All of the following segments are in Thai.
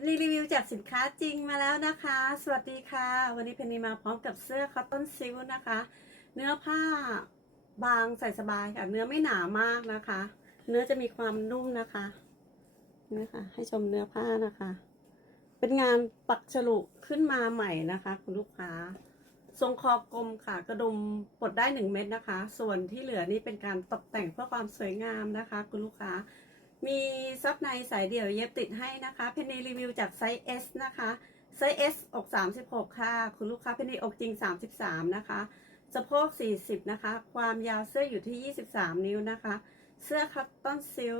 นนีรีวิวจากสินค้าจริงมาแล้วนะคะ สวัสดีค่ะ วันนี้เพนนีมาพร้อมกับเสื้อคอตตอนซิลนะคะ เนื้อผ้าบางใส่สบายค่ะ เนื้อไม่หนามากนะคะ เนื้อจะมีความนุ่มนะคะนี่ค่ะ ให้ชมเนื้อผ้านะคะ เป็นงานปักฉลุขึ้นมาใหม่นะคะคุณลูกค้า ทรงคอกลมค่ะ กระดุมปลดได้หนึ่งเม็ดนะคะ ส่วนที่เหลือนี่เป็นการตกแต่งเพื่อความสวยงามนะคะ คุณลูกค้า มีซับในสายเดี่ยวเย็บติดให้นะคะ เพนนีรีวิวจากไซส์ S นะคะ ไซส์ S อก 36 ค่ะ คุณลูกค้าเพนนีอกจริง 33 นะคะ สะโพก 40 นะคะ ความยาวเสื้ออยู่ที่ 23 นิ้วนะคะ เสื้อคัตตอนซิล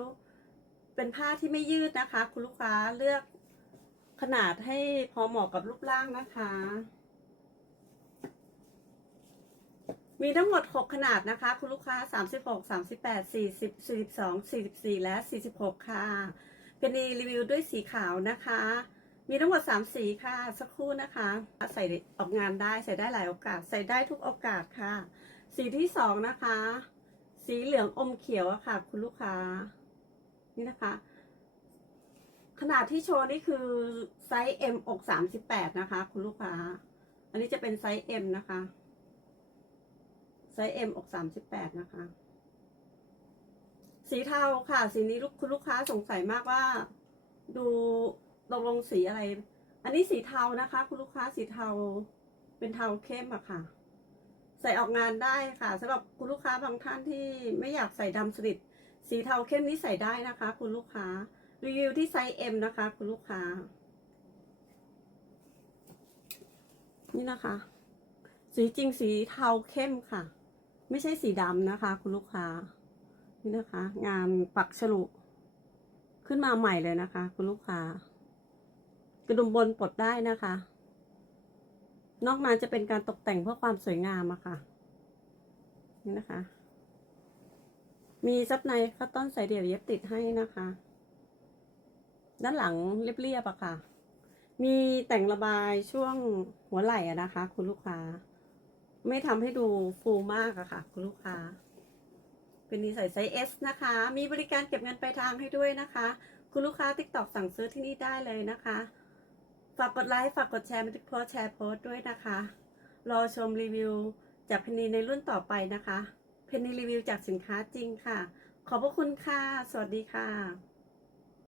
เป็นผ้าที่ไม่ยืดนะคะ คุณลูกค้าเลือกขนาดให้พอเหมาะกับรูปร่างนะคะ มีทั้งหมด 6 ขนาดนะคะ คุณลูกค้า 36 38 40 42 44 และ 46 ค่ะ เป็นรีวิวด้วยสีขาวนะคะ มีทั้งหมด 3 สีค่ะ สักครู่นะคะ ใส่ออกงานได้ใส่ได้หลายโอกาส ใส่ได้ทุกโอกาสค่ะ สีที่ 2 นะคะ สีเหลืองอมเขียวอะค่ะ คุณลูกค้า นี่นะคะ ขนาดที่โชว์นี่คือไซส์ M อก38 นะคะ คุณลูกค้า อันนี้จะเป็นไซส์ M นะคะ ไซส์ M อก 38 นะคะ สีเทาค่ะ สีนี้ลูกคุณลูกค้าสงสัยมากว่า ดูตกลงสีอะไร อันนี้สีเทานะคะ คุณลูกค้าสีเทาเป็นเทาเข้มอะค่ะ ใส่ออกงานได้ค่ะสำหรับคุณลูกค้าบางท่านที่ไม่อยากใส่ดำสนิทสีเทาเข้มนี้ใส่ได้นะคะ คุณลูกค้า รีวิวที่ไซส์ M นะคะ คุณลูกค้า นี่นะคะ สีจริงสีเทาเข้มค่ะ ไม่ใช่สีดำนะคะ คุณลูกค้า นี่นะคะ งานปักฉลุขึ้นมาใหม่เลยนะคะ คุณลูกค้า กระดุมบนปลดได้นะคะ นอกนั้นจะเป็นการตกแต่งเพื่อความสวยงามอะค่ะ นี่นะคะ มีซับในคัตตอนใส่เดี่ยวเย็บติดให้นะคะ ด้านหลังเรียบๆอะค่ะ มีแต่งระบายช่วงหัวไหล่อะนะคะ คุณลูกค้า ไม่ทำให้ดูฟูมากอะค่ะ คุณลูกค้า เป็นดีใส่ไซส์ S นะคะ มีบริการเก็บเงินปลายทางให้ด้วยนะคะ คุณลูกค้า TikTok สั่งซื้อที่นี่ได้เลยนะคะ ฝากกดไลค์ฝากกดแชร์บันทึกโพสต์แชร์โพสต์ด้วยนะคะ รอชมรีวิวจากเพนนีในรุ่นต่อไปนะคะ เพนนีรีวิวจากสินค้าจริงค่ะ ขอบพระคุณค่ะ สวัสดีค่ะ